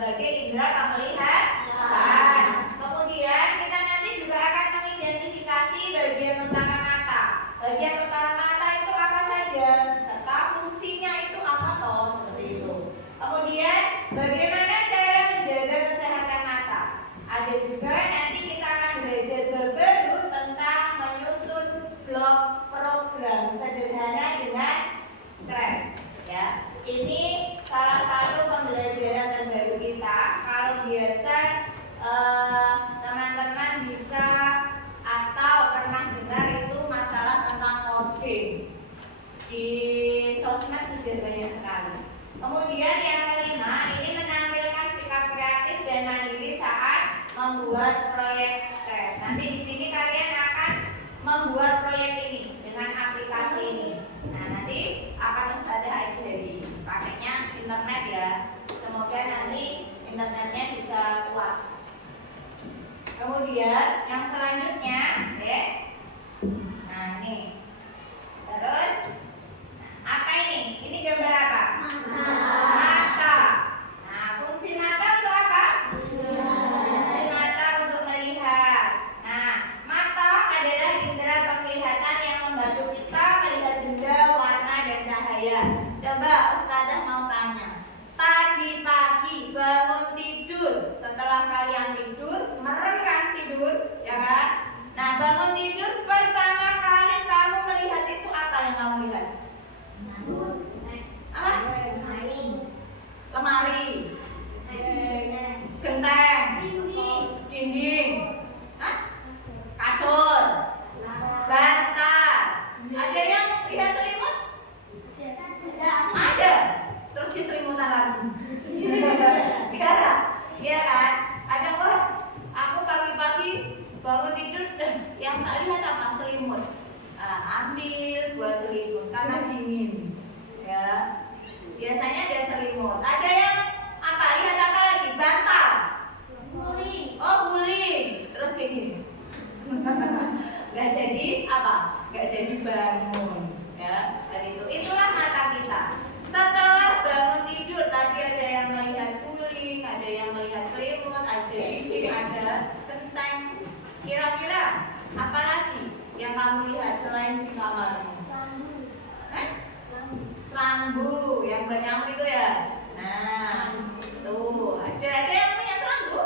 sebagai indera penglihatan. Kemudian kita nanti juga akan mengidentifikasi bagian utama mata. Bagian utama mata itu apa saja, serta fungsinya itu apa toh, seperti itu. Kemudian bagaimana cara menjaga kesehatan mata. Ada juga nanti kita akan belajar baru tentang menyusun blok program sederhana dengan Scratch. Ya, ini salah satu pembelajaran terbaru kita. Kalau biasa teman-teman bisa atau pernah dengar itu masalah tentang coding di sosmed sudah banyak sekali. Kemudian yang kelima, ini menampilkan sikap kreatif dan mandiri saat membuat proyek Scratch. Nanti di sini kalian akan membuat proyek ini dengan aplikasi ini. Nah, nanti akan Ustazah ajari. Pakainya internet ya. Semoga nanti internetnya bisa kuat. Kemudian yang selanjutnya, nah ini. Terus apa ini? Ini gambar apa? Mata. Nah, fungsi mata untuk apa? Fungsi mata untuk melihat. Nah, mata adalah indera penglihatan yang membantu kita melihat benda, warna, dan cahaya. Coba Ustazah mau tanya. Tadi pagi bangun tidur, setelah kalian tidur, merem kan tidur, ya kan? Nah, bangun tidur pertama kali kamu melihat itu apa yang kamu lihat? Apa? Lemari, genteng, dinding, kasur, bantal. Ada yang lihat selimut? Ada. Terus diselimutan lagi. Gara, iya kan? Ada wah, aku pagi-pagi bangun tidur yang tak lihat apa? Selimut. Ambil buat selimut karena dingin. Ya. Biasanya ada selimut. Ada yang apa? Lihat apa lagi? Bantal. Oh, guling. Terus kayak gini. Gak jadi apa? Gak jadi bangun. Ya, dan itulah mata kita. Setelah bangun tidur, tadi ada yang melihat guling, ada yang melihat selimut, ada dinding, ada genteng. Kira-kira apa lagi yang kamu lihat selain di kamarmu? Selambu yang buat nyamuk itu ya. Nah, tuh ada yang punya selambu?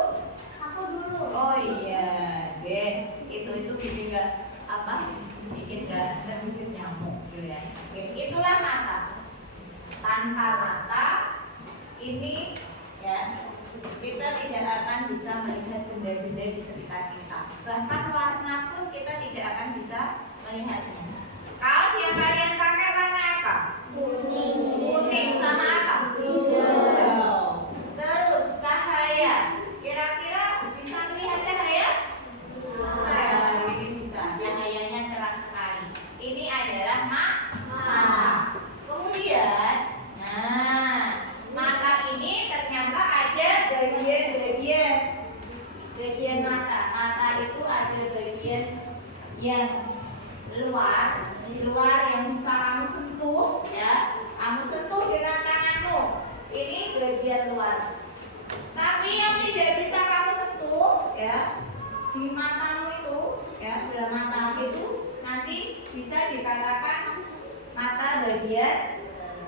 Aku dulu. Oh iya, deh. Itu bikin nggak apa? Bikin nggak terbitin nyamuk, gitu ya. Oke, itulah mata. Tanpa mata ini ya kita tidak akan bisa melihat benda-benda di sekitar kita. Bahkan warna pun kita tidak akan bisa melihatnya. Kaos yang kalian pakai warna apa? Kuning sama apa? Hijau. Terus cahaya. Kira-kira bisa melihat cahaya? Bisa. Ini bisa. Cahayanya cerah sekali. Ini adalah mata. Kemudian, nah, mata ini ternyata ada bagian mata. Mata itu ada bagian yang luar yang bisa kamu sentuh, ya. Kamu sentuh dengan tanganmu. Ini bagian luar. Tapi yang tidak bisa kamu sentuh, ya, di matamu itu, ya, dalam mata itu nanti bisa dikatakan mata bagian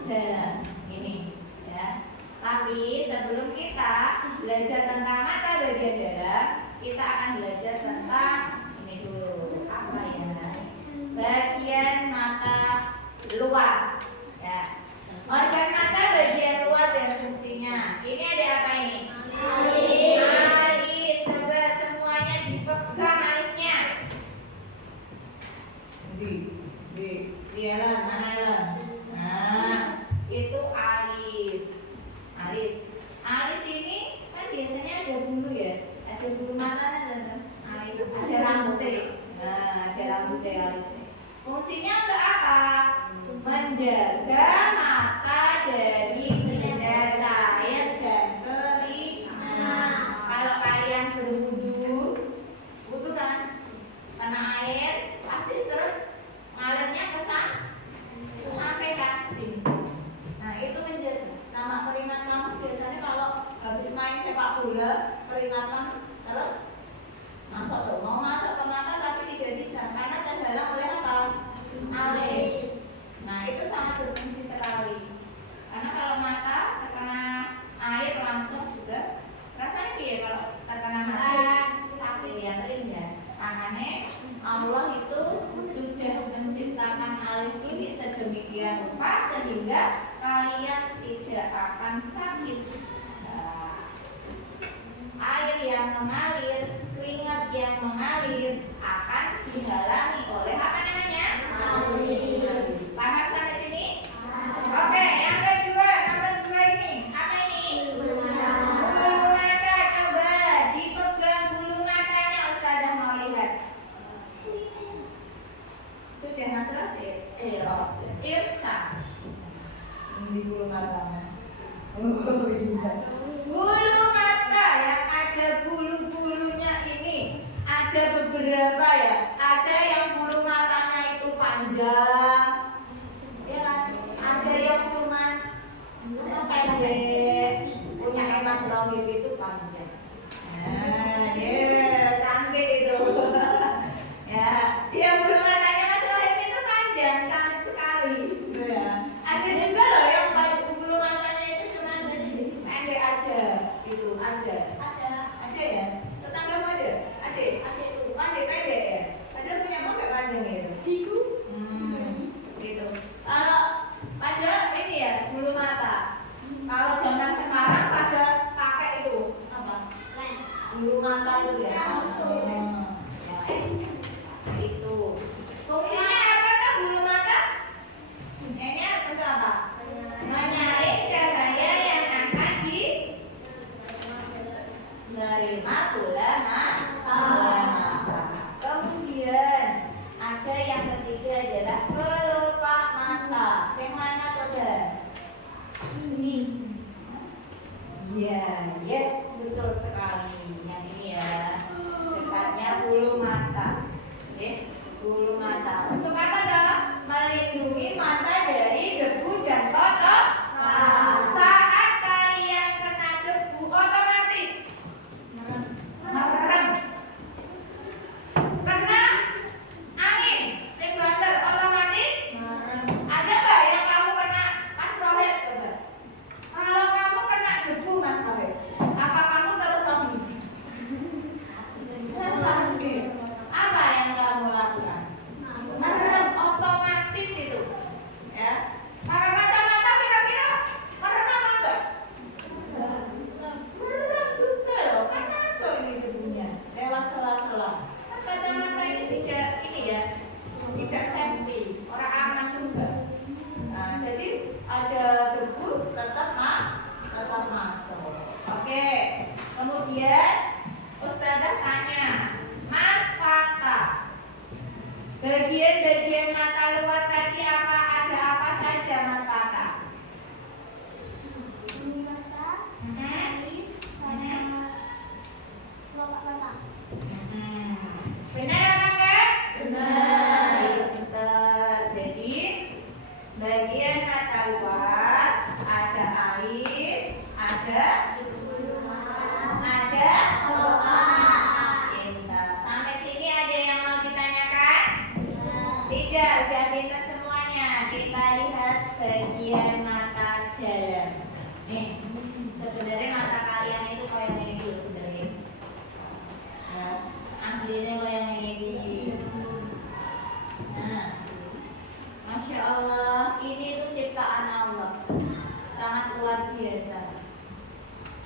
dalam ini, ya. Tapi sebelum kita belajar tentang mata bagian dalam, kita akan belajar tentang ini dulu, apa ya? Bagian mata luar, ya. Organ mata bagian luar dan fungsinya. Ini ada apa ini? Alis. Coba semuanya dipegang alisnya. Ellen, mana Ellen? Nah, itu alis. Alis ini kan biasanya ada bulu ya, ada bulu mata dan alis. Ada keringatan terus masuk tuh, mau masuk ke mata tapi tidak bisa karena terhalang oleh apa? Alis. Nah itu sangat berfungsi sekali karena kalau mata terkena air langsung juga rasanya ya kalau terkena mata sakit ya, kering ya. Makanya Allah itu sudah menciptakan alis ini sedemikian rupa sehingga kalian tidak akan sakit. Nah, air yang mengalir, keringat yang mengalir akan dihalangi oleh apa namanya? Alis. Paham sampai sini? Oke, yang kedua, nomor 2 ini apa ini? Bulu mata. Coba dipegang bulu matanya, Ustazah mau lihat. Sudah Mas Rosid? Irsa di bulu matanya. Oh iya. Bulu mata yang ada bulu-bulunya ini ada beberapa ya. Ada yang bulu matanya itu panjang, ya kan? Ada yang cuman pendek. Punya Mas Rohib itu panjang. Nah, dia cantik itu. Ya, dia bulu matanya Mas Rohib itu panjang, cantik sekali. Ya. Ada juga loh yang bulu matanya itu cuma pendek aja, gitu. Ada ya. Tetanggamu ada? Ada itu pendek ya. Padahal punya mau nggak panjang itu? Gitu. Kalau pada ini ya bulu mata. Kalau zaman sekarang pada pakai itu apa? Bulu mata itu ya. Itu fungsinya apa tuh bulu mata? Ini untuk apa? Menyaring cahaya yang akan diterima bola mata. Kemudian ada yang ketiga adalah kelopak mata. Yang mana coba? Ini. Iya, yes, betul sekali. Yang ini ya. Dekatnya bulu mata. Oke, bulu mata. Untuk apa dah? Melindungi mata dari debu dan kotor. Saat kalian kena debu otomatis merem. Kena angin, sing banter otomatis merem. Ada nggak yang kamu kena Mas Rohib coba? Kalau kamu kena debu Mas Rohib, apa kamu terus wangi? Sakit. Apa yang kamu lakukan? Merem otomatis itu. Ya. Pakai kacamata kira-kira merem apa enggak? Merem juga loh, kan masuk ini debunya lewat sela-sela. Kan kacamata ini tidak tidak safety, orang aman juga. Nah, jadi ada debu tetap masuk. Oke. Kemudian Ustazah tanya, Mas Fakta, bagian-bagian mata luar tadi ada apa saja Mas Fakta? Benar apa enggak? Benar. Pintar. Jadi bagian mata luar ada alis, ada kelopak. Pintar. Sampai sini ada yang mau ditanyakan? Tidak, sudah pintar semuanya. Kita lihat bagian mata dalam. Nih, sebenarnya mata kalian itu kayak gini dulu benerin. Ya, aslinya kayak gini. Nah, Masya Allah, ini tuh ciptaan Allah, sangat luar biasa.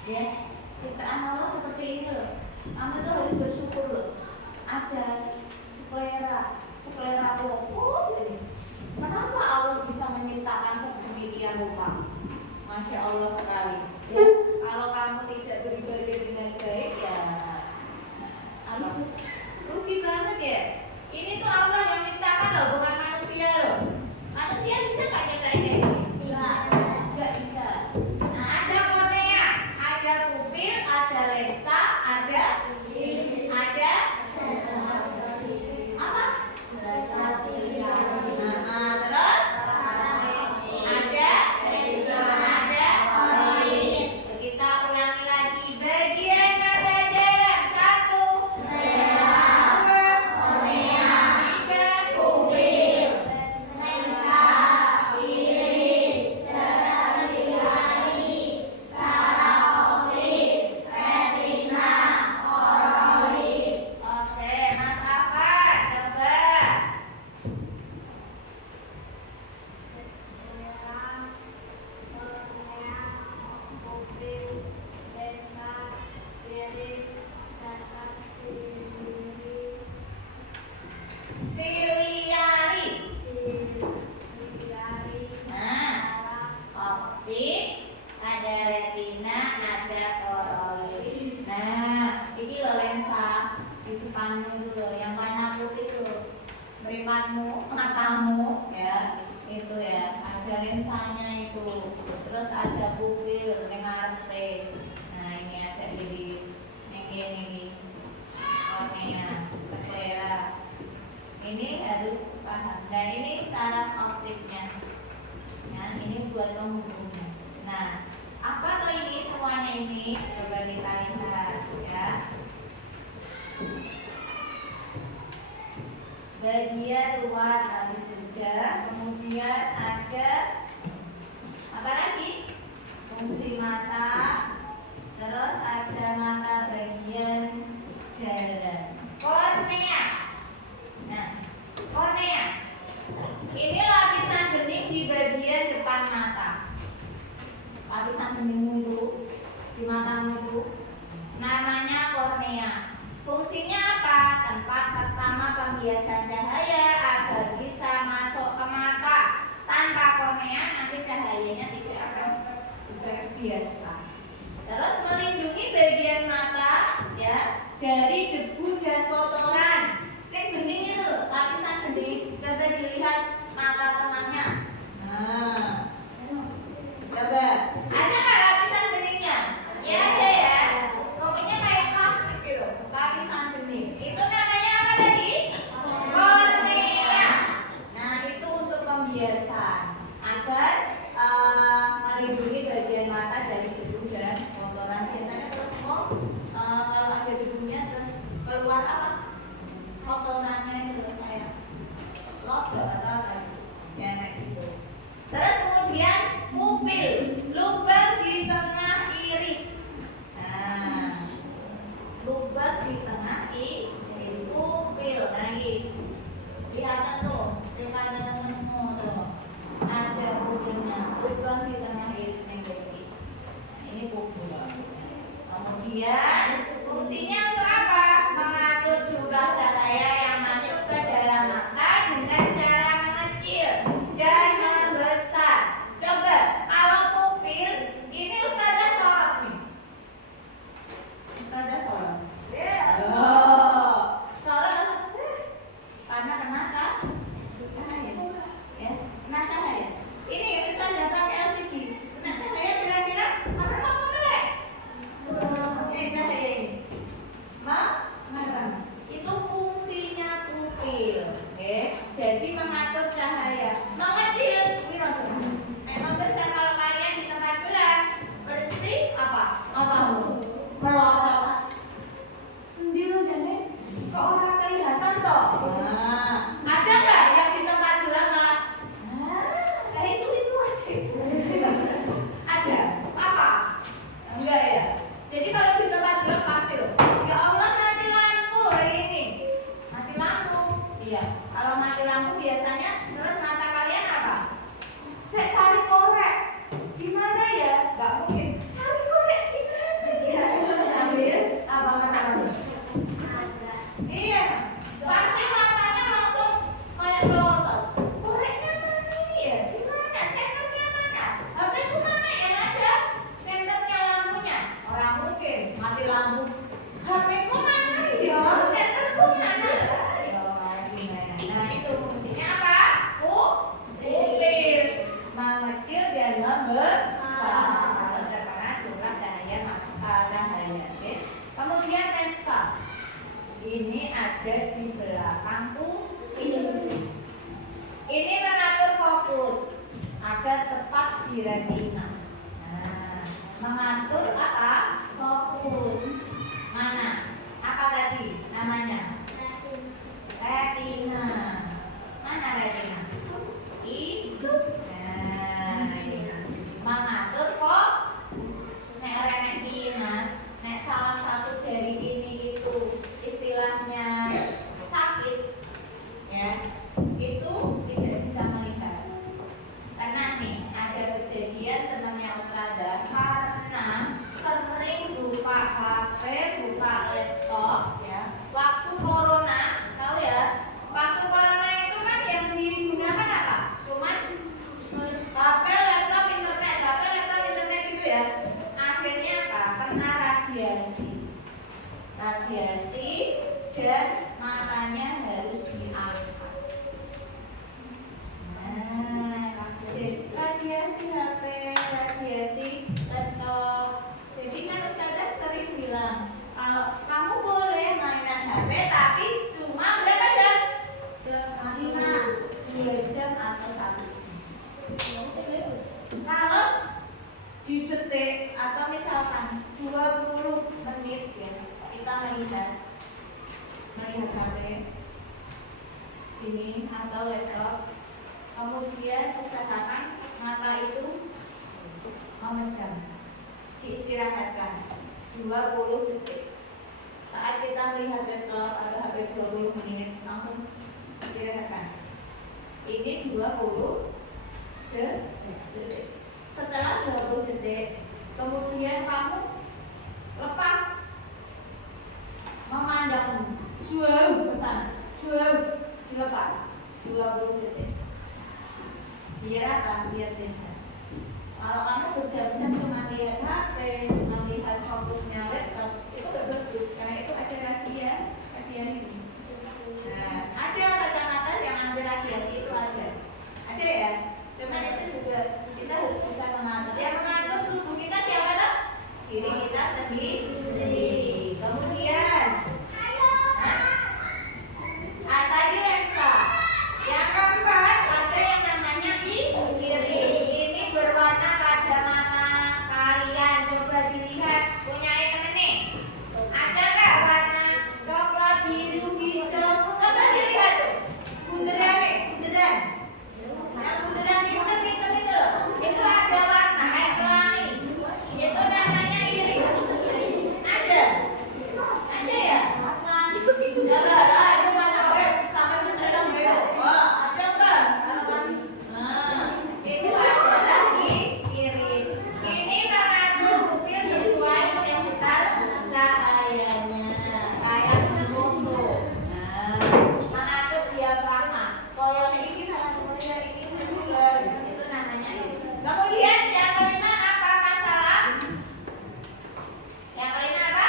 Ya, ciptaan Allah seperti ini loh. Kamu tuh harus bersyukur loh. Ada suplera lopot ini. Kenapa Allah bisa menciptakan sedemikian rupa? Masya Allah sekali. Ya, kalau kamu tidak beribadah dengan baik ya, rugi banget ya. Ini tuh Allah yang menciptakan loh, bukan manusia loh. Manusia bisa nggak nyiptain kayak gini? Nggak bisa. Nah, ada kornea, ada pupil, ada lensa, ada apa? Terus ada kita ulangi lagi bagian mata mata. Nah ini ada iris, ini kornea, sklera. Ini harus paham. Dan ini saraf optiknya. Nah ini buat menghubungnya. Nah apa tuh ini semuanya ini? Coba kita lihat ya. Bagian luar tadi sudah, kemudian ada apa lagi? Fungsi mata, terus ada mata bagian dalam, kornea. Nah, kornea ini lapisan bening di bagian depan mata. Lapisan beningmu itu di matamu itu namanya kornea. Fungsinya apa? Tempat pertama pembiasan cahaya agar bisa masuk ke mata. Tanpa kornea nanti cahayanya tidak akan bisa terbiasa. Terus melindungi bagian mata ya dari debu dan kotoran. Sing bening itu loh, lapisan bening. Coba dilihat mata temannya. Nah, coba ada nggak lapisan beningnya? Ya ada ya. Pokoknya kayak plastik gitu, lapisan bening. Itu namanya apa tadi? Kornea. Nah itu untuk pembiasan agar melindungi bagian mata dari debu dan kotoran. Biasanya terus kalau ada debunya terus keluar apa? Kotorannya itu kayak lobak atau apa? Ya kayak gitu. Terus kemudian pupil, lubang di tengah iris. Nah, lubang di tengah iris, pupil. Nah ini kelihatan tuh, kelihatan teman-teman tuh. Ada pupilnya, lubang di tengah irisnya begini. Nah, ini pupil. Kemudian fungsinya untuk apa? Mengatur jumlah cahaya yang masuk ke dalam mata dengan cara mengecil dan membesar. Coba kalau pupil ini Ustazah sorot nih. Ustazah sorot. Oh, sorot langsung karena kena cahaya. Ya, kena cahaya. Ini Ustazah pakai LCD. Kena cahaya kira-kira mana mau melek? Ini cahaya ini. Mana? Itu fungsinya pupil. Oke. Jadi mengatur cahaya. Mengecil, membesar kalau kalian di tempat gelap berarti apa? Matamu melotot. Sendiri aja nih. Kok orang kelihatan toh? Nah, ada nggak yang di tempat gelap malah? Nah, itu ada. Ada. Apa? Enggak ya. Jadi kalau di tempat gelap pasti loh. Ya Allah mati lampu hari ini. Mati lampu. Iya. Kalau mati lampu biasanya terus mata kalian apa? Saya cari korek. Di mana ya? Gak mungkin. Cari korek di mana? Iya. Sambil apa kata? Iya. Pasti matanya langsung kayak melotot. Koreknya mana ini ya? Di mana? Senternya mana? HP-ku mana yang ada? Senternya lampunya. Orang mungkin mati lampu. HP-ku mana ya? Senterku mana? Ya gimana? Nah itu fungsinya apa? Pupil, mengecil dan membesar karena jumlah cahaya cahaya. Okay. Kemudian lensa. Ini ada di belakang iris. Ini mengatur fokus agar tepat di retina. Nah, mengatur apa? Fokus. Mana? Apa tadi namanya? Retina. Mana retina? Itu. Nah, ini. Mengatur fokus. Nek retina, nek salah satu dari ini itu istilahnya sakit, ya, itu tidak bisa melihat. Karena nih ada kejadian temannya Ustazah karena sering buka HP, buka laptop, ya. Waktu corona, tahu ya? Waktu corona itu kan yang digunakan apa? Cuman HP, laptop, internet gitu ya. Akhirnya apa? Kena radiasi. Radiasi dan matanya harus diangkat. Nah, radiasi HP, radiasi laptop, atau laptop. Kemudian usahakan mata itu memejam, diistirahatkan 20 detik. Saat kita melihat laptop atau HP 20 menit, langsung istirahatkan. Ini 20 detik. Setelah 20 detik, kemudian kamu lepas memandang jauh ke sana, jauh dilepas 20 detik. Biar apa? Biar sehat. Kalau kamu berjam-jam cuma lihat HP, melihat fokusnya laptop, itu gak bagus karena itu ada radiasi. Nah, ada kacamata yang anti radiasi itu ada ya. Cuman itu juga kita harus bisa mengatur. Yang mengatur tubuh kita siapa tuh? Diri kita sendiri. Kemudian, tadi lensa. Yang keempat ada yang namanya iris. Ini berwarna pada mata kalian. Coba dilihat, punya temen nih. Ada nggak warna coklat, biru, hijau? Coba dilihat tuh. Bunderan nih, bunderan. Yang bunderan hitam itu loh. Itu ada warna kayak pelangi. Itu namanya iris. Ada ya? Ada. Itu mas sampai beneran gitu. Wah, ada nggak? Itu adalah iris. Ini mengatur pupil sesuai intensitas cahayanya. Kayak di foto. Mengatur diafragma. Kalau ini kemudian ini bugar. Itu namanya iris. Kemudian yang kelima apa masalah? Yang kelima apa?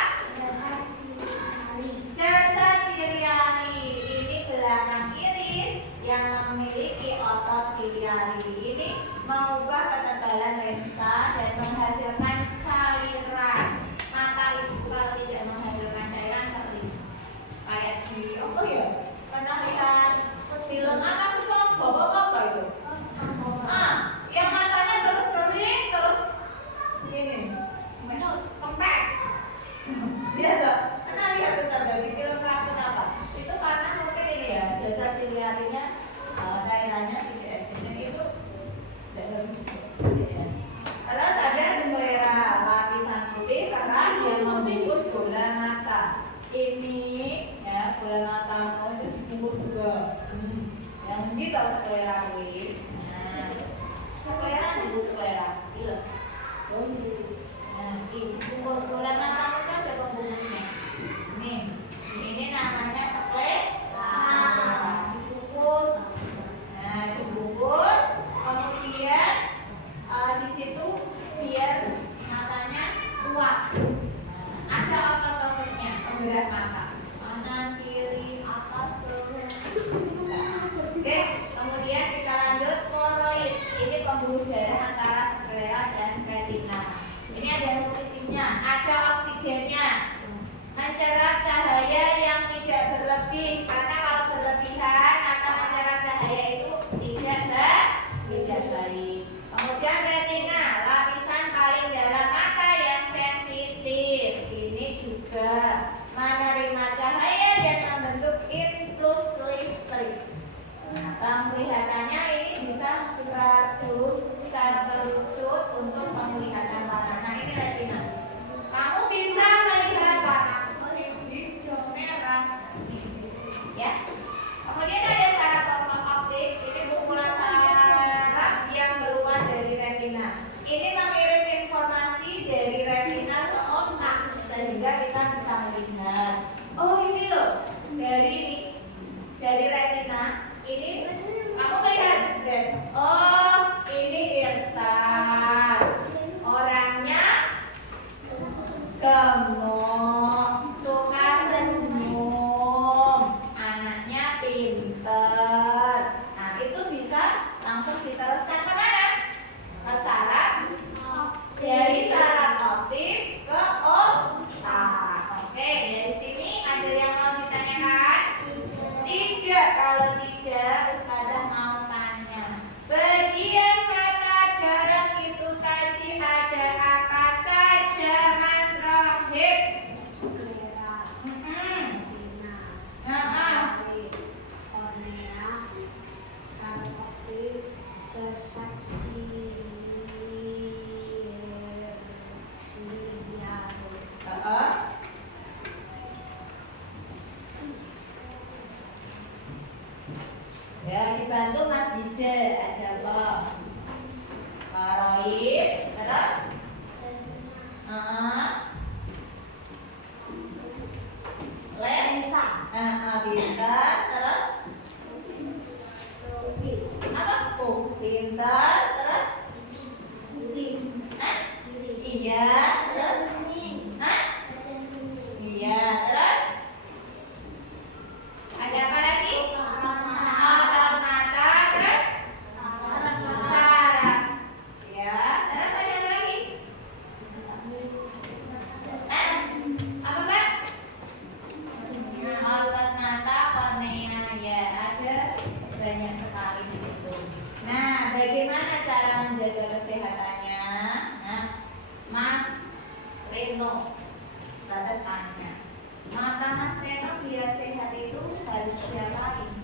Jasad siliari. Ini belakang iris yang memiliki otot siliari. Ini mengubah ketebalan lensa dan menghasilkan cairan. Mata itu kalau tidak menghasilkan cairan kering. Kayak di apa ya? Pernah lihat film apa SpongeBob apa itu? Yang matanya terus kering, terus ini kempes. Lihat tuh, pernah lihat tuh tante di film kartun apa? Itu karena mungkin ini ya, jasad siliarinya cairannya tidak dan itu tidak bagus. Terus ada sklera, lapisan putih keras yang membungkus bola mata. Ini ya bola matamu itu dibungkus juga. Yang gitu sklera kuwi. Nah, sklera dibungkus sklera. Iya. Nah, ini bungkus bola matamu kan ada pembungkusnya. Ini namanya sklera. Dibungkus. Nah, dibungkus. Kemudian di situ biar matanya kuat. Ada otot-ototnya, penggerak mata. Kanan, kiri, atas, bawah. Oke, kemudian kita lanjut koroid. Ini pembuluh darah antara sklera dan retina. Ini ada nutrisinya, ada oksigennya. Mencerap cahaya yang tidak berlebih, karena kalau berlebihan atau mencerap cahaya itu tidak baik. Kemudian retina, lapisan paling dalam mata yang sensitif. Ini juga menerima cahaya dan membentuk impuls listrik. Penglihatannya ini bisa terucut untuk penglihatan warna. Nah, ini retina. Kamu bisa melihat warna kuning, hijau, merah, ya. Kemudian ada saraf optik. Ini kumpulan saraf yang keluar dari retina. Ini mengirim informasi dari retina ke otak sehingga kita bisa melihat. Oh, ini loh dari retina. Ini kamu melihat, oh ini Irsan, orangnya gemuk, suka senyum, anaknya pinter. Nah, itu bisa langsung diteruskan kemana? Ke saraf. Dari saraf optik ke otak. Oke, dari sini ada yang mau ditanyakan? Tidak, kalau tidak Ustazah mau tanya. Bagian mata dalam itu tadi ada apa saja, Mas Rohib? Reno. Catatannya, mata Mas Reno biar sehat itu harus diapain?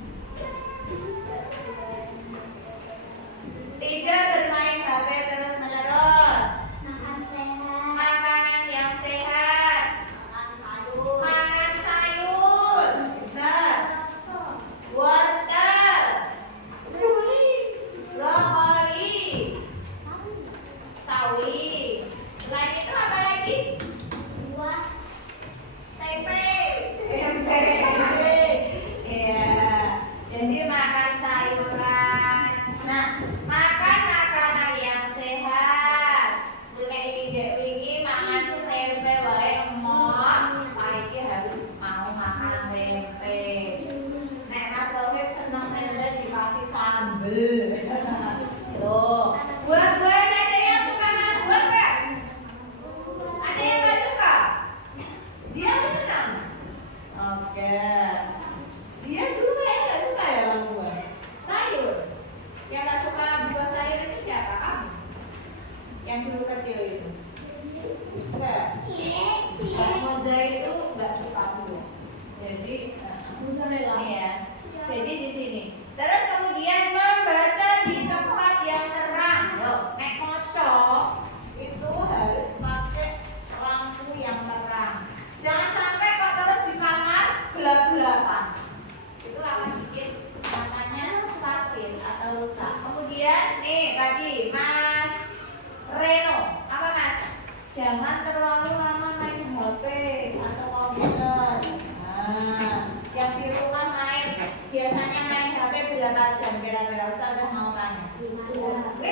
Tidak bermain HP terus menerus. Makan sehat. Makanan yang sehat. Makan sayur. Benar. Wortel. Brokoli. Sawi. Selain itu apa lagi? Buah. Tempe. Iya. Jadi makan sayuran. Nah, makan makanan yang sehat. Nek wingi mangan tempe wae emok. Saiki harus mau makan tempe. Nek Mas Rohit seneng tempe dikasih sambel. Loh, buah-buahan ada yang suka makan buah enggak? Ada yang nggak suka? Zia nggak senang? Oke. Zia dulu ya nggak suka ya sama buah sayur. Yang nggak suka buah sayur itu siapa? Kamu? Yang dulu kecil itu? Enggak. Moza itu nggak suka buah. Jadi, iya. Jadi di sini. Terus kemudian membaca di tempat yang terang. Yuk, nek moco itu harus pakai lampu yang terang. Jangan sampai kok terus di kamar gelap-gelapan. Itu akan bikin matanya sakit atau rusak. Kemudian nih tadi Mas Reno, apa Mas? Jangan terlalu lama main HP atau komputer. Nah, yang di rumah main biasanya main HP berapa jam kira-kira? Ustazah mau tanya. 5 jam? 4?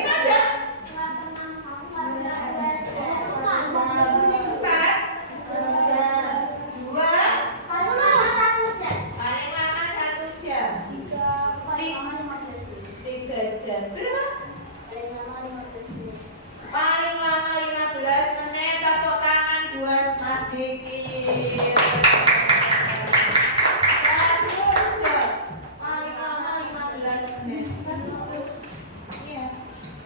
2? Paling lama 1 jam. 3 jam. Berapa? Paling lama 15 menit. Tepuk tangan buat Mas Diki. Bagus, Jos. Paling lama 15 menit. Iya.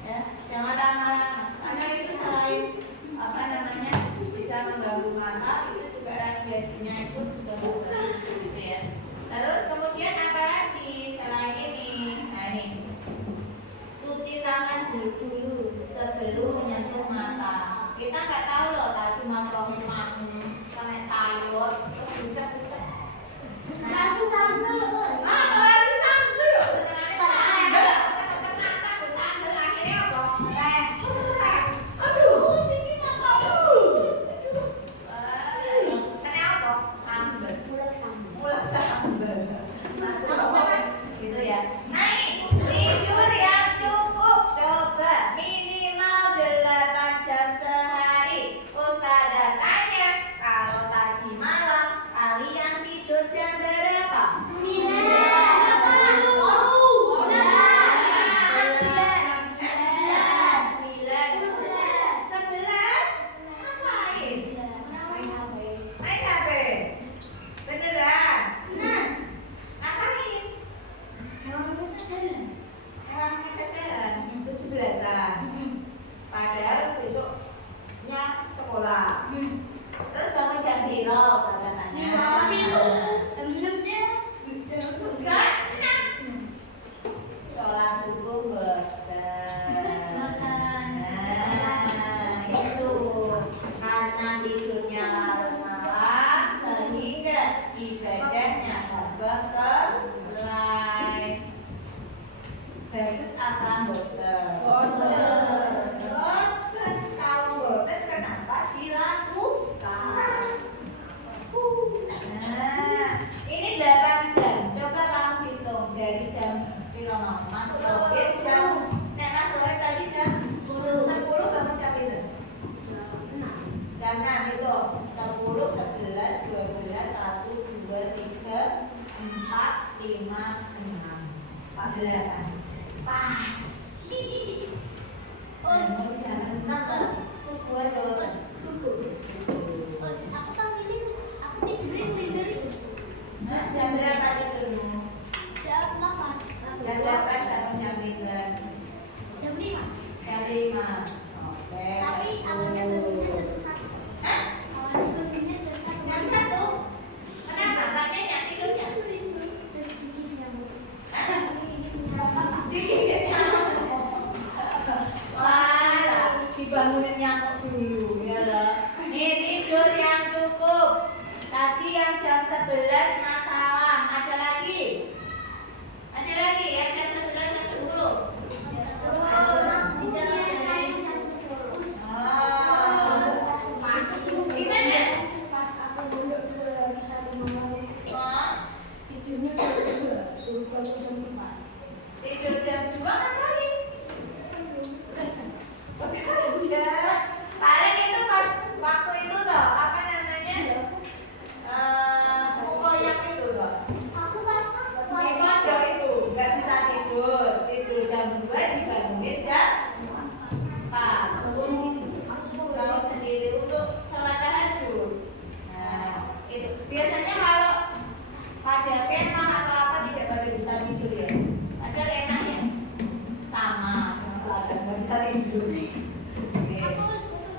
Ya, jangan lama-lama. Karena itu selain apa namanya bisa mengganggu mata, itu juga radiasinya itu juga bagus gitu ya. Terus kemudian apa lagi selain ini? Nah ini, cuci tangan dulu sebelum menyentuh mata. Kita nggak tahu loh tadi Mas Rohit makan kena sayur terus bucek-bucek. Baru sambel. Baru sambel. Sambel. Bucek-bucek mata, sambel akhirnya apa? Rek. Aduh, sini mata terus. Kena apa? Sambel. Mulak sambel. Masuk gitu ya. Naik. Tidur yang cukup. Coba minimal 8 jam sehari. Ustazah tanya, kalau tadi malam kalian tidur jam berapa? 11. Ngapain? Main HP? Beneran? Ngapain? Emang kesetelan 17-an. Padahal besoknya sekolah. Terus bangun jam piro katanya? Jam 6. Sholat subuh bener. Nah, itu karena tidurnya larut malam sehingga ibadahnya terbengkalai. Bagus apa boten? Boten. Kalau boten kenapa dilakukan? Nah, ini 8 jam. Coba kamu hitung dari jam piro mau? Mas Rohit jam. Nek Mas Rohit tadi jam 10 bangun jam piro? Jam 6 itu. 10, 11, 12, 1, 2, 3, 4, 5, 6. 8. Pas. Jam 6 subuh terus. Jam berapa tidurmu? Jam 8. Jam 8 atau jam 9? Jam 5. Jam 5. Oke. Tapi awalnya bangunnya jam 1. Hah? Tadi yang jam 11 masalah. Ada lagi? Ada lagi yang jam 11 jam 10? Gimana? Pas aku duduk di satu momen, tidurnya jam 2, suruh bangun jam 4. Tidur jam 2 ngapain? Bekerja. Paling itu pas waktu itu toh, apa namanya? Koyak itu toh. Aku pas Cimodok itu nggak bisa tidur. Tidur jam 2 dibangunin jam 4 untuk bangun sendiri untuk sholat tahajud. Nah, itu biasanya kalau pada kemah atau apa tidak pada bisa tidur ya. Padahal enak ya. Sama yang selatan nggak bisa tidur.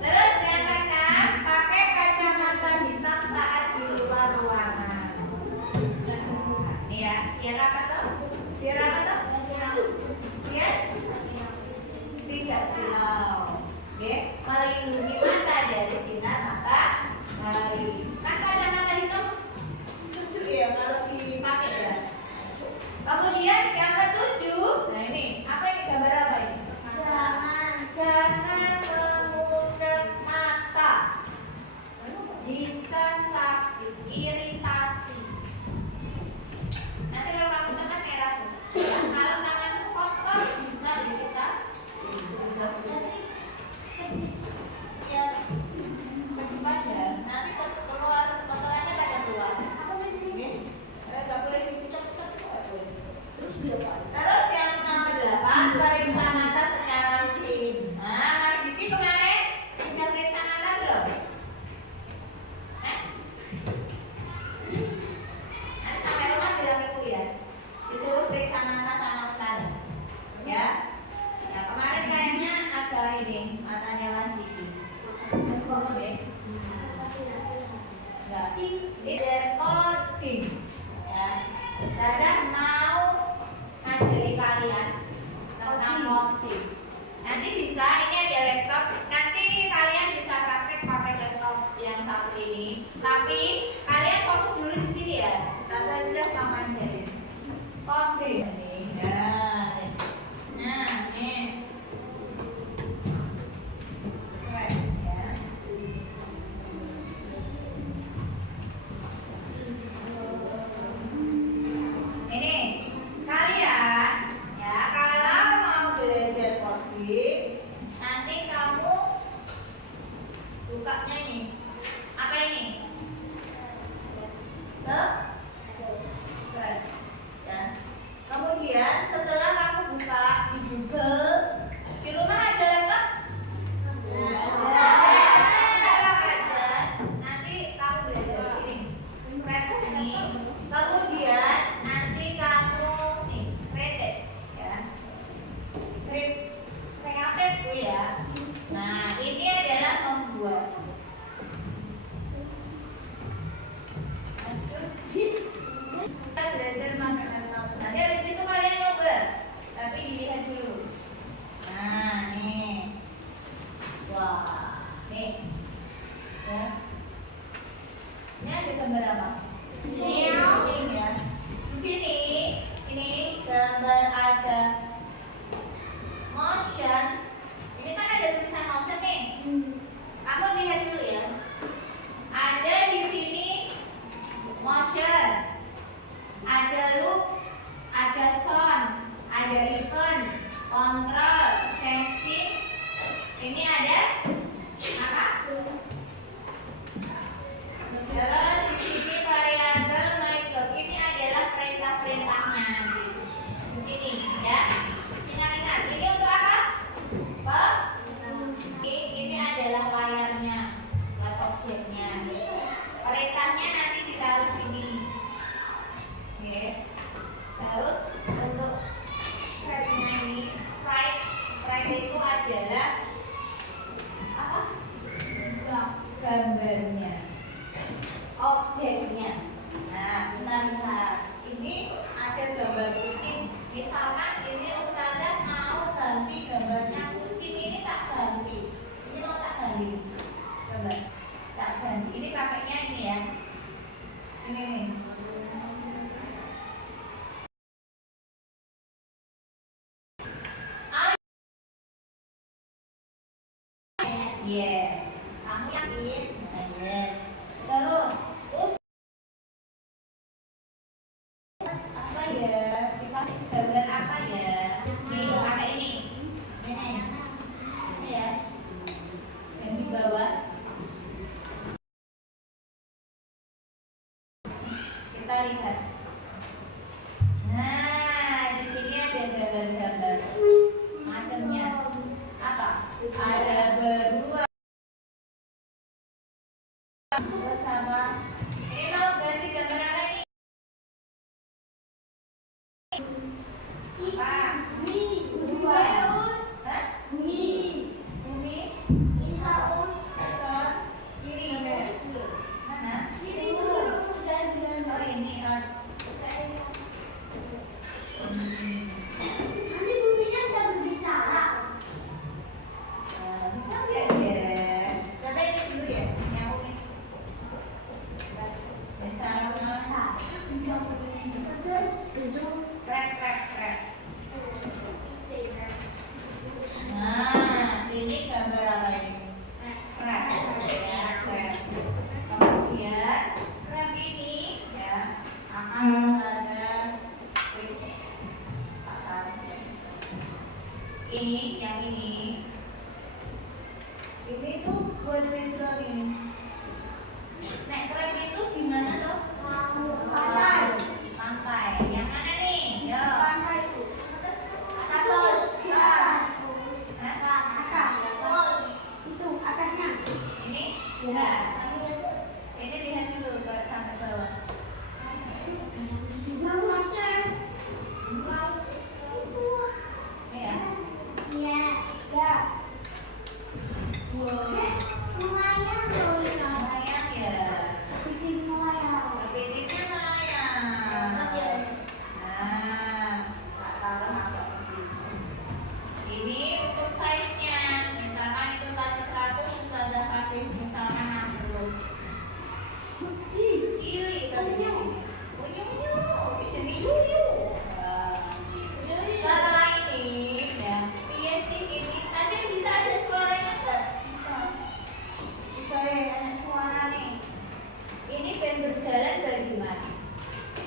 Terus yang keenam, pakai kacamata hitam saat di luar ruangan. Nih ya, biar apa tuh? Biar apa tuh? Biar tidak silau. Oke, melindungi mata dari sinar matahari. Kan kacamata hitam lucu ya kalau dipakai ya. Kemudian yang ketujuh, nah ini apa ini, gambar apa ini? Jangan mengucap mata, bisa sakit, iritasi. Nanti kalau kamu tekan merah tuh. Kalau tanganmu kotor bisa iritasi. Ya, ke depan ya. Nanti keluar kotorannya pada keluar. Oke? Nggak boleh dipicat-picat itu nggak boleh. Terus yang ke-8, periksa mata secara rutin. Nah, Mas Diki kemarin sudah periksa mata belum? Nanti sampai rumah bilang ibu ya, disuruh periksa mata sama Ustaz. Ya. Nah, kemarin kayaknya agak ini matanya Mas Diki. Oke. Ya. Recording. Ya. Ustazah mau ngajari kalian tentang coding. Nanti bisa, ini ada laptop. Nanti kalian bisa praktek pakai laptop yang satu ini. Tapi kalian fokus dulu di sini ya. Ustazah udah mau ngajarin coding. Nah, nih. Keren ya. Ini kalian ya, kalau mau belajar coding nanti kamu bukanya ini. Apa ini? Subscribe ya. Kemudian setelah kamu buka di Google, di rumah ada laptop? Ada. Nanti kamu belajar ini. Press ini. Kemudian nanti kamu nih create ya. Create ya. Nah, ini adalah membuat. Kita belajar pakai laptop. Nanti habis itu kalian coba. Tapi dilihat dulu. Nah, nih. Wah, nih. Ya. Ini ada gambar apa? Kucing ya. Di sini ini gambar ada motion. Ini kan ada tulisan motion nih. Kamu lihat dulu ya. Ada di sini motion, ada loop, ada sound, ada event, control, sensing. Ini ada apa? Terus di sini variabel micro. Ini adalah perintah-perintahnya nanti. Di sini ya. Ingat-ingat. Ini untuk apa? Ini adalah layarnya, buat objeknya. Perintahnya nanti ditaruh sini. Oke. Terus untuk sprite-nya ini, sprite itu adalah apa? Gambarnya, objeknya. Nah, bentar lihat. Ini ada gambar kucing. Misalkan ini Ustazah mau ganti gambarnya kucing, ini tak ganti. Ini mau tak ganti. Coba. Tak ganti. Ini pakainya ini ya. lihat. Nah, di sini ada gambar-gambar macamnya. Apa? Ada berdua. Terus apa? Ini tahu gak sih gambar apa ini? Apa? Hah? Bumi? Besar? Kiri? Mana? Oh ini. Bisa nggak ya? Coba ini dulu ya, yang unik. Besar? Krek. Nah, ini gambar apa ini? Krek. Ya, krek. Kemudian krek ini ya akan ada ini, yang ini tuh buat metro ini. Nek krek itu gimana tuh? Pantai. Yang mana nih? Yo. Ini? Ya. Ini lihat dulu ke sampai bawah. Ya. Melayang ya. Kepitingnya melayang. Nah, tak taruh agak ke sini. Ini untuk size-nya. Misalkan itu tadi 100, Ustazah kasih misalkan 60. Cili tadi. Unyu. Ini jadi yuyu. Setelah ini, ya, iya sih ini. Tadi bisa ada suaranya nggak? Bisa ya, ada suara nih. Ini pengen berjalan bagaimana?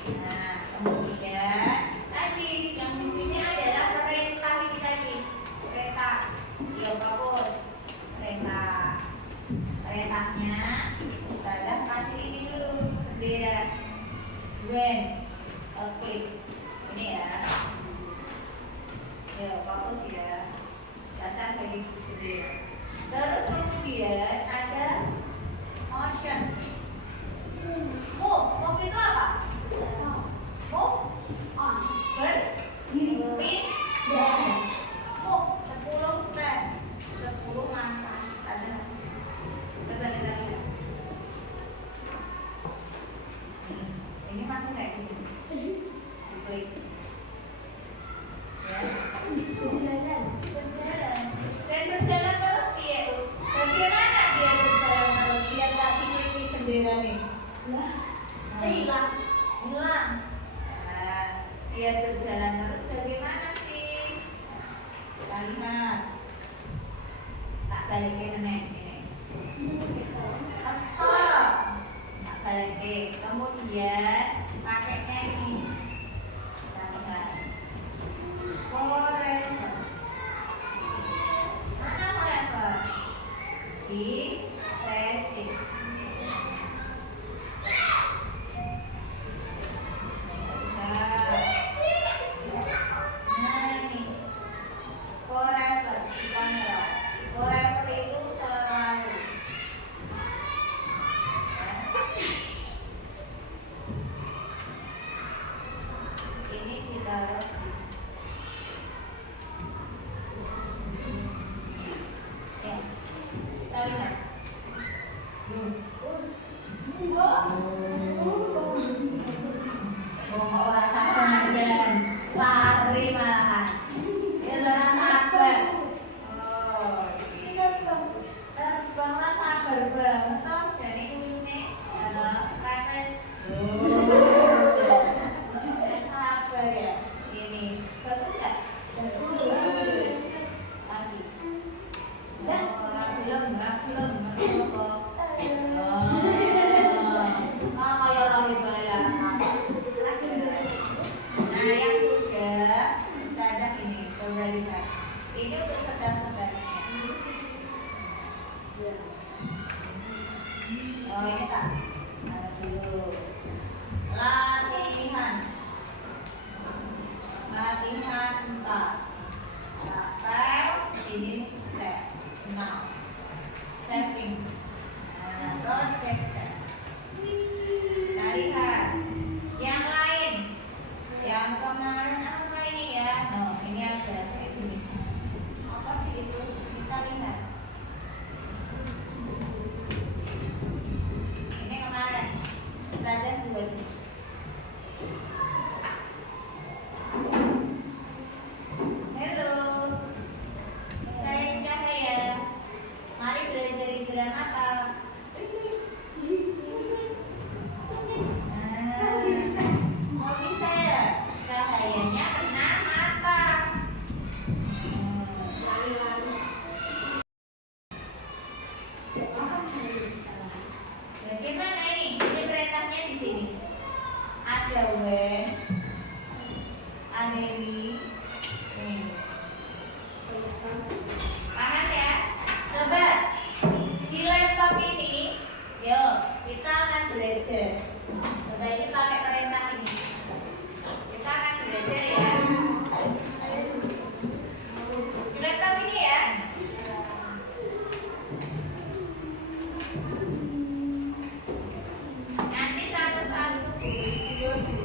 Nah, kemudian tadi yang di sini adalah perintah ini tadi. Kereta. Ya bagus. Keretanya kita kasih ini dulu bendera. When. Oke. Ini ya. Ya bagus ya. Dasar dari bendera. Terus kemudian ada motion. Move itu apa? Move berpindah. Move 10 step, 10 langkah. Ada nggak sih? Coba kita lihat. Ini masih kayak gini. Diklik. Ya. Berjalan. Dan berjalan terus biar. Bagaimana biar berjalan terus? Biar nggak diklik bendera nih. Hilang. Nah, biar berjalan terus bagaimana sih? Kita lihat. Tak balikin nenek ini. Kesel. Tak balikin. Kemudian pakainya ini. Kita lihat. Forever. Mana forever? Di sesi. Forever itu selalu. Ini ditaruh. Ya, kita lihat. Rasa kemudian lari malahan. Ya sabar. Terbang rasa sabar banget toh dari uyune. Repet. Sabar ya. Ini bagus nggak? Bagus. Lagi. Belum. Kayak lari balap. Nah, yang sudah ada ini, coba lihat. Ini untuk sedang-sedangnya. Oh, ini tak. Ada dulu. Latihan. latihan 4. Rapel, ini save. Now, saving. Projection. Kita lihat yang lain. Yang kemarin apa ini ya? No, ini ada kayak gini. Apa sih itu? Kita lihat. Ini kemarin. Kita lihat buat. Halo, saya Cahaya. Mari belajar indera mata. Mau bisa ya? Cahayanya kena mata. Bagaimana ini? Ini perintahnya di sini. Ada Wen, ada ini. Nih. Paham ya? Coba di laptop ini, yuk kita akan belajar. Coba ini pakai perintah ini. Kita akan belajar ya. Di laptop ini ya. Nanti satu-satu video dulu.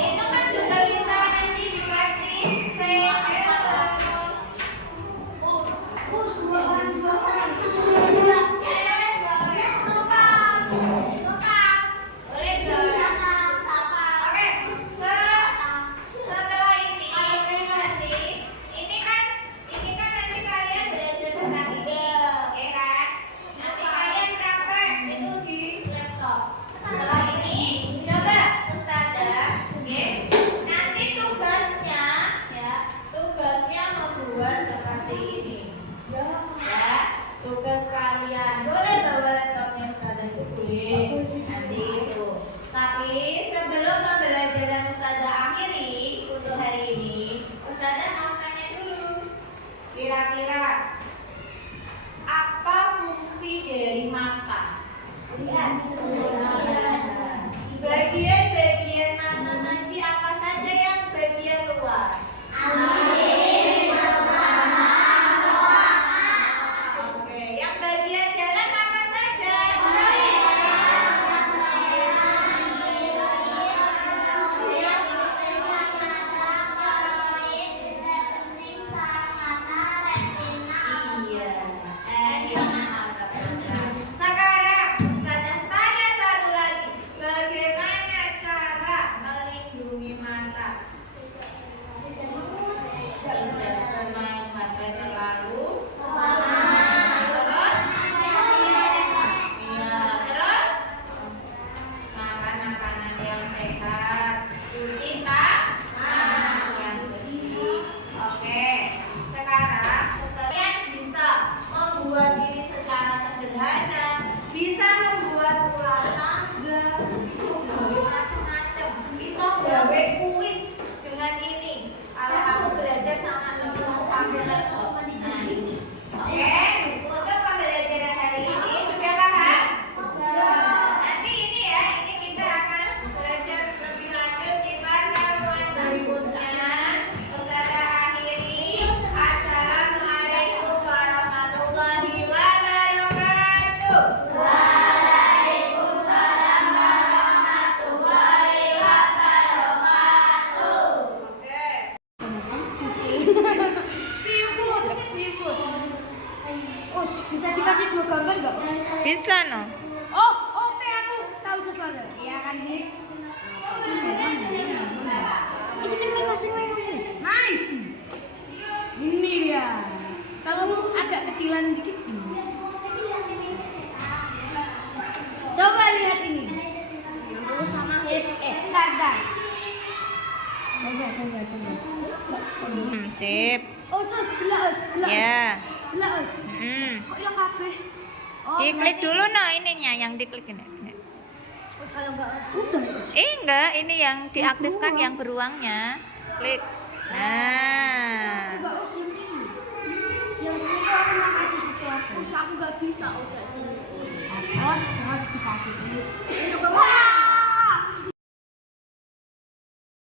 Itu kan juga bisa nanti dikasih boleh dua orang. Oke, setelah ini nanti ini kan nanti kalian belajar tentang ini, ya kan? Nanti kalian praktek itu di laptop. Setelah ini coba Ustazah, oke? Nanti tugasnya ya, tugasnya membuat seperti ini. Ya, tugas kalian boleh bawa laptopnya Ustazah itu boleh nanti itu. Tapi sebelum pembelajaran Ustazah akhiri untuk hari ini, Ustazah mau tanya dulu, kira-kira apa fungsi dari mata? Bagian-bagian mata tadi apa saja yang bagian luar? Oke, yang bagian dalam apa saja? Iya. Sekarang Ustazah tanya satu lagi. Bagaimana cara melindungi mata? Tidak bermain HP terlalu terus iya terus makan makanan yang sehat, cuci tangan yang bersih. Oke, sekarang kalian bisa membuat ini secara sederhana, bisa membuat ular tangga, bisa gawe macam-macam, bisa gawe kuis dengan ini. Kalau kamu belajar sama teman-teman pakai laptop, nah ini. Oke, untuk pembelajaran hari ini sudah paham? Nanti ini ya, ini kita akan belajar lebih lanjut di pertemuan berikutnya. Ustazah akhiri. Assalamualaikum warahmatullahi wabarakatuh. Waalaikumsalam warahmatullahi wabarakatuh. Oke. Siput. Oh, bisa dikasih 2 gambar nggak? Bisa no. Oh, oke, aku tahu sesuatu. Iya kan, Dik? Nice. Ini dia. Kalau agak kecilan dikit. Coba lihat ini. Sama bentar. Coba. Sip. Oh, gelas. Ya. Gelas. Kok hilang kabeh? Oh, Diklik berarti- dulu no ininya yang diklik ini. Oh, kalau udah. Enggak, ini yang diaktifkan yang beruangnya. Klik. Nah. Enggak harus ini. Yang ini aku mau kasih sesuatu. Terus aku nggak bisa, Ustaz. terus dikasih terus untuk kemana